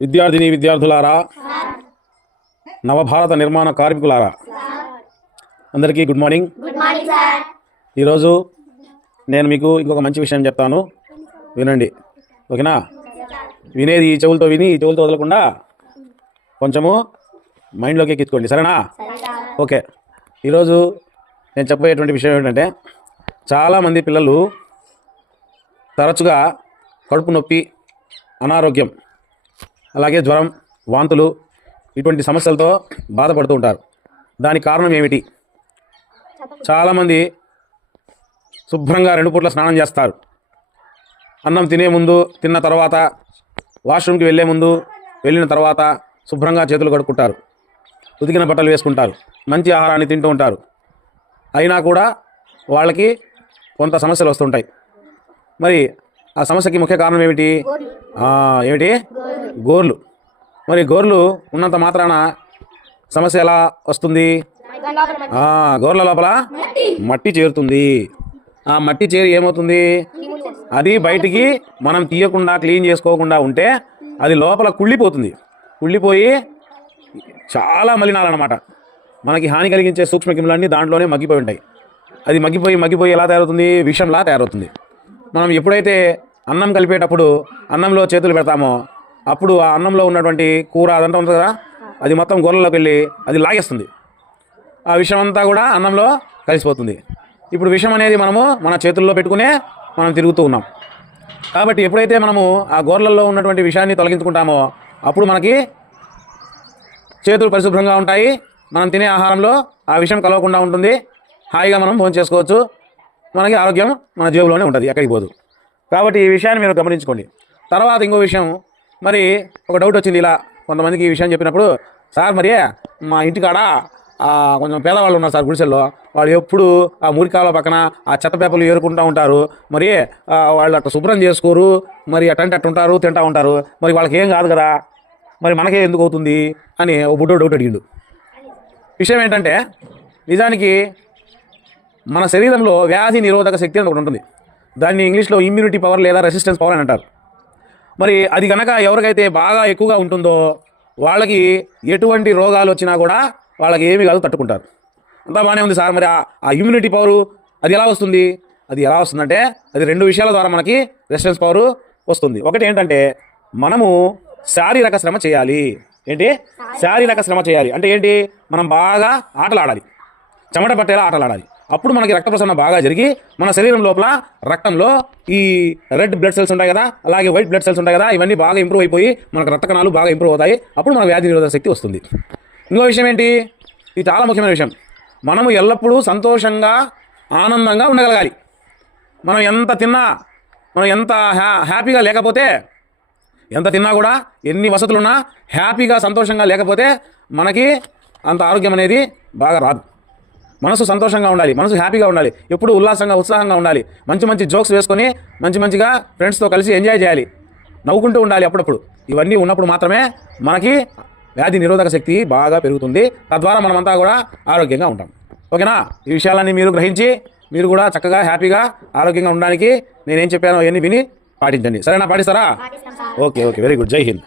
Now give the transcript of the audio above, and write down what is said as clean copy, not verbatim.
విద్యార్థిని విద్యార్థులారా, నవభారత నిర్మాణ కార్మికులారా, అందరికీ గుడ్ మార్నింగ్. ఈరోజు నేను మీకు ఇంకొక మంచి విషయం చెప్తాను, వినండి. ఓకేనా? వినేది ఈ చెవులతో విని ఈ చెవులతో వదలకుండా కొంచెము మైండ్లోకి ఎక్కించుకోండి, సరేనా? ఓకే. ఈరోజు నేను చెప్పబోయేటువంటి విషయం ఏంటంటే, చాలామంది పిల్లలు తరచుగా కడుపు నొప్పి, అనారోగ్యం, అలాగే జ్వరం, వాంతులు ఇటువంటి సమస్యలతో బాధపడుతూ ఉంటారు. దానికి కారణం ఏమిటి? చాలామంది శుభ్రంగా 2 పూట్ల స్నానం చేస్తారు. అన్నం తినే ముందు, తిన్న తర్వాత, వాష్రూమ్కి వెళ్ళే ముందు, వెళ్ళిన తర్వాత శుభ్రంగా చేతులు కడుక్కుంటారు, ఉతికిన బట్టలు వేసుకుంటారు, మంచి ఆహారాన్ని తింటూ ఉంటారు. అయినా కూడా వాళ్ళకి కొంత సమస్యలు వస్తుంటాయి. మరి ఆ సమస్యకి ముఖ్య కారణం ఏమిటి? గోర్లు. మరి గోర్లు ఉన్నంత మాత్రాన సమస్య ఎలా వస్తుంది? గోర్ల లోపల మట్టి చేరుతుంది. ఆ మట్టి చేరి ఏమవుతుంది? అది బయటికి మనం తీయకుండా, క్లీన్ చేసుకోకుండా ఉంటే అది లోపల కుళ్ళిపోతుంది. కుళ్ళిపోయి చాలా మలినాలు అన్నమాట. మనకి హాని కలిగించే సూక్ష్మక్రిములన్నీ దాంట్లోనే మగ్గిపోయి ఉంటాయి. అది మగ్గిపోయి ఎలా తయారవుతుంది? విషంలా తయారవుతుంది. మనం ఎప్పుడైతే అన్నం కలిపేటప్పుడు అన్నంలో చేతులు పెడతామో అప్పుడు ఆ అన్నంలో ఉన్నటువంటి కూర అదంతా ఉంటుంది కదా, అది మొత్తం గొర్రెల్లోకి వెళ్ళి అది లాగేస్తుంది. ఆ విషం అంతా కూడా అన్నంలో కలిసిపోతుంది. ఇప్పుడు విషం అనేది మనము మన చేతుల్లో పెట్టుకునే మనం తిరుగుతూ ఉన్నాం. కాబట్టి ఎప్పుడైతే మనము ఆ గొర్రెల్లో ఉన్నటువంటి విషాన్ని తొలగించుకుంటామో అప్పుడు మనకి చేతులు పరిశుభ్రంగా ఉంటాయి. మనం తినే ఆహారంలో ఆ విషం కలవకుండా ఉంటుంది. హాయిగా మనం భోజనం చేసుకోవచ్చు. మనకి ఆరోగ్యం మన జేబులోనే ఉంటుంది, ఎక్కడికి పోదు. కాబట్టి ఈ విషయాన్ని మీరు గమనించుకోండి. తర్వాత ఇంకో విషయం, మరి ఒక డౌట్ వచ్చింది. ఇలా కొంతమందికి ఈ విషయం చెప్పినప్పుడు, సార్ మరి మా ఇంటికాడ కొంచెం పేదవాళ్ళు ఉన్నారు సార్, గుడిసెల్లో. వాళ్ళు ఎప్పుడు ఆ మురికాల పక్కన ఆ చెత్త పేపర్లు ఏరుకుంటూ ఉంటారు. మరి వాళ్ళు అట్లా శుభ్రం చేసుకోరు, మరి అట్టంటే అట్టుంటారు, తింటూ ఉంటారు. మరి వాళ్ళకి ఏం కాదు కదా, మరి మనకే ఎందుకు అవుతుంది అని ఒక బుడ్డో డౌట్ అడిగిండు. విషయం ఏంటంటే, నిజానికి మన శరీరంలో వ్యాధి నిరోధక శక్తి అని ఒకటి ఉంటుంది. దాన్ని ఇంగ్లీష్లో ఇమ్యూనిటీ పవర్ లేదా రెసిస్టెన్స్ పవర్ అని అంటారు. మరి అది కనుక ఎవరికైతే బాగా ఎక్కువగా ఉంటుందో వాళ్ళకి ఎటువంటి రోగాలు వచ్చినా కూడా వాళ్ళకి ఏమీ కాదు, తట్టుకుంటారు. అంతా బాగానే ఉంది సార్, మరి ఆ ఇమ్యూనిటీ పవరు అది ఎలా వస్తుంది? అది ఎలా వస్తుందంటే, అది 2 విషయాల ద్వారా మనకి రెసిస్టెన్స్ పవరు వస్తుంది. ఒకటి ఏంటంటే, మనము శారీరక శ్రమ చేయాలి. ఏంటి? శారీరక శ్రమ చేయాలి అంటే ఏంటి? మనం బాగా ఆటలు ఆడాలి, చెమట పట్టేలా ఆటలు ఆడాలి. అప్పుడు మనకి రక్త ప్రసరణ బాగా జరిగి మన శరీరం లోపల రక్తంలో ఈ రెడ్ బ్లడ్ సెల్స్ ఉంటాయి కదా, అలాగే వైట్ బ్లడ్ సెల్స్ ఉంటాయి కదా, ఇవన్నీ బాగా ఇంప్రూవ్ అయిపోయి మనకు రక్త కణాలు బాగా ఇంప్రూవ్ అవుతాయి. అప్పుడు మన వ్యాధి నిరోధక శక్తి వస్తుంది. ఇంకో విషయం ఏంటి? ఇది చాలా ముఖ్యమైన విషయం. మనము ఎల్లప్పుడూ సంతోషంగా, ఆనందంగా ఉండగలగాలి. మనం ఎంత తిన్నా, మనం ఎంత హ్యాపీగా లేకపోతే, ఎంత తిన్నా కూడా, ఎన్ని వసతులున్నా హ్యాపీగా, సంతోషంగా లేకపోతే మనకి అంత ఆరోగ్యం అనేది బాగా రాదు. మనసు సంతోషంగా ఉండాలి, మనసు హ్యాపీగా ఉండాలి, ఎప్పుడు ఉల్లాసంగా, ఉత్సాహంగా ఉండాలి. మంచి జోక్స్ వేసుకొని మంచిగా ఫ్రెండ్స్తో కలిసి ఎంజాయ్ చేయాలి, నవ్వుకుంటూ ఉండాలి అప్పుడప్పుడు. ఇవన్నీ ఉన్నప్పుడు మాత్రమే మనకి వ్యాధి నిరోధక శక్తి బాగా పెరుగుతుంది. తద్వారా మనమంతా కూడా ఆరోగ్యంగా ఉంటాం. ఓకేనా? ఈ విషయాలన్నీ మీరు గ్రహించి మీరు కూడా చక్కగా హ్యాపీగా ఆరోగ్యంగా ఉండడానికి నేనేం చెప్పానో అవన్నీ విని పాటించండి. సరేనా? పాటిస్తారా? Okay, very good. జై హింద్.